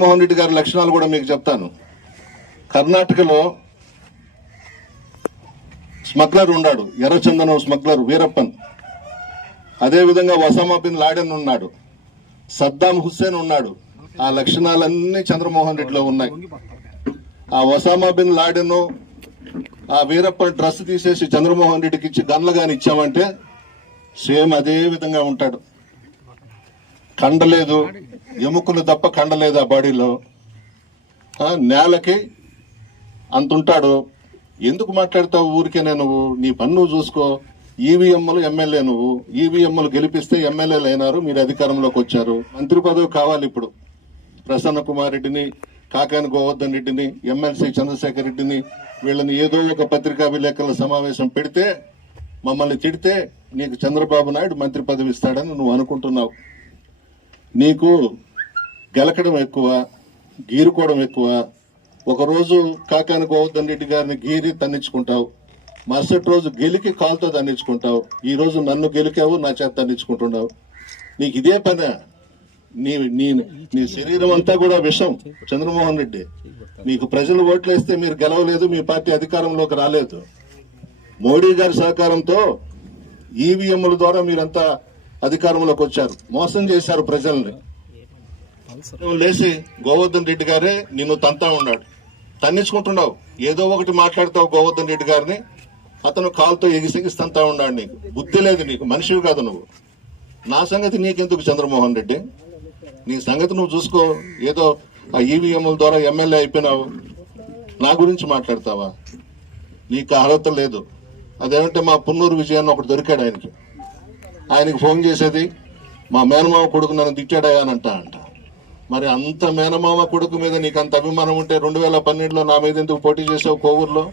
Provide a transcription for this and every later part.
మోహన్ రెడ్డి గారి లక్షణాలు కూడా మీకు చెప్తాను. కర్ణాటకలో స్మగ్లర్ ఉన్నాడు. ఎర్రచందనం స్మగ్లర్ వీరప్పన్. అదేవిధంగా ఒసామా బిన్ లాడెన్ ఉన్నాడు. సద్దాం హుస్సేన్ ఉన్నాడు. ఆ లక్షణాలన్నీ చంద్రమోహన్ రెడ్డిలో ఉన్నాయి. ఆ ఒసామా బిన్ లాడెన్ ఆ వీరప్పన్ డ్రెస్ తీసేసి చంద్రమోహన్ రెడ్డికి ఇచ్చి గన్లు కానీ ఇచ్చామంటే సేమ్ అదే విధంగా ఉంటాడు. కండలేదు ఎముకలు తప్ప కండలేదు ఆ బాడీలో? నేలకి అంతుంటాడు. ఎందుకు మాట్లాడతావు ఊరికేనే నువ్వు? నీ పని నువ్వు చూసుకో. ఈవీఎంలు ఎమ్మెల్యే నువ్వు. ఈవీఎంలు గెలిపిస్తే ఎమ్మెల్యేలు అయినారు మీరు అధికారంలోకి వచ్చారు. మంత్రి పదవి కావాలి ఇప్పుడు. ప్రసన్న కుమార్ రెడ్డిని కాకాని గోవర్ధన్ రెడ్డిని ఎమ్మెల్సీ చంద్రశేఖర్ రెడ్డిని వీళ్ళని ఏదో ఒక పత్రికా విలేకరుల సమావేశం పెడితే మమ్మల్ని తిడితే నీకు చంద్రబాబు నాయుడు మంత్రి పదవి ఇస్తాడని నువ్వు అనుకుంటున్నావు. నీకు గెలకడం ఎక్కువ గీరుకోవడం ఎక్కువ. ఒకరోజు కాకాని గోవర్ధన్ రెడ్డి గారిని గీరి తన్నించుకుంటావు. మరుసటి రోజు గెలికి కాలుతో తన్నించుకుంటావు. ఈరోజు నన్ను గెలికావు నా చేత తన్నించుకుంటున్నావు. నీకు ఇదే పని. నీ నీ నీ శరీరం అంతా కూడా విషం చంద్రమోహన్ రెడ్డి. నీకు ప్రజలు ఓట్లు వేస్తే మీరు గెలవలేదు మీ పార్టీ అధికారంలోకి రాలేదు. మోడీ గారి సహకారంతో ఈవీఎంల ద్వారా మీరంతా అధికారంలోకి వచ్చారు. మోసం చేశారు ప్రజల్ని. లేచి గోవర్ధన్ రెడ్డి గారే నిన్ను తంతా ఉన్నాడు. తన్నించుకుంటున్నావు. ఏదో ఒకటి మాట్లాడతావు గోవర్ధన్ రెడ్డి గారిని. అతను కాలుతో ఎగిసెగిసి తంతా ఉన్నాడు నీకు. బుద్ధి లేదు నీకు. మనిషివి కాదు నువ్వు. నా సంగతి నీకెందుకు చంద్రమోహన్ రెడ్డి? నీ సంగతి నువ్వు చూసుకో. ఏదో ఆ ఈవీఎంల ద్వారా ఎమ్మెల్యే అయిపోయినావు. నా గురించి మాట్లాడతావా? నీకు అర్హత లేదు. అదేమంటే మా పున్నూరు విజయాన్ని ఒకటి దొరికాడు ఆయనకి. ఆయనకి ఫోన్ చేసేది మా మేనమామ కొడుకు నన్ను తిట్టాడయా అంట అంట. మరి అంత మేనమామ కొడుకు మీద నీకు అంత అభిమానం ఉంటే రెండు వేల పన్నెండులో నా మీద ఎందుకు పోటీ చేసావు కోవూరులో?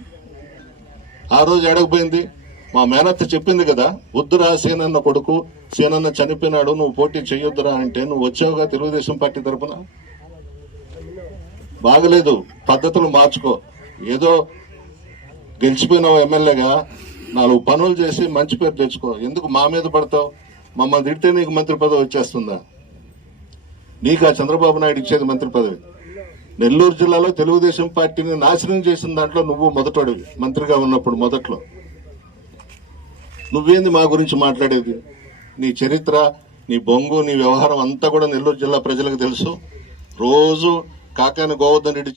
ఆ రోజు ఎడకపోయింది మా మేనత్త చెప్పింది కదా వద్దురా సేనన్న కొడుకు సేనన్న చనిపోయినాడు నువ్వు పోటీ చేయొద్దురా అంటే నువ్వు వచ్చావుగా తెలుగుదేశం పార్టీ తరపున? బాగలేదు పద్ధతులు మార్చుకో. ఏదో గెలిచిపోయినావు ఎమ్మెల్యేగా నాలుగు పనులు చేసి మంచి పేరు తెచ్చుకో. ఎందుకు మా మీద పడతావు? మమ్మల్ని తిడితే నీకు మంత్రి పదవి వచ్చేస్తుందా? నీకు ఆ చంద్రబాబు నాయుడు ఇచ్చేది మంత్రి పదవి. నెల్లూరు జిల్లాలో తెలుగుదేశం పార్టీని నాశనం చేసిన దాంట్లో నువ్వు మొదటోడివి మంత్రిగా ఉన్నప్పుడు మొదట్లో. నువ్వేంది మా గురించి మాట్లాడేది? నీ చరిత్ర నీ బొంగు నీ వ్యవహారం అంతా కూడా నెల్లూరు జిల్లా ప్రజలకు తెలుసు. రోజు కాకాని గోవర్ధన్ రెడ్డి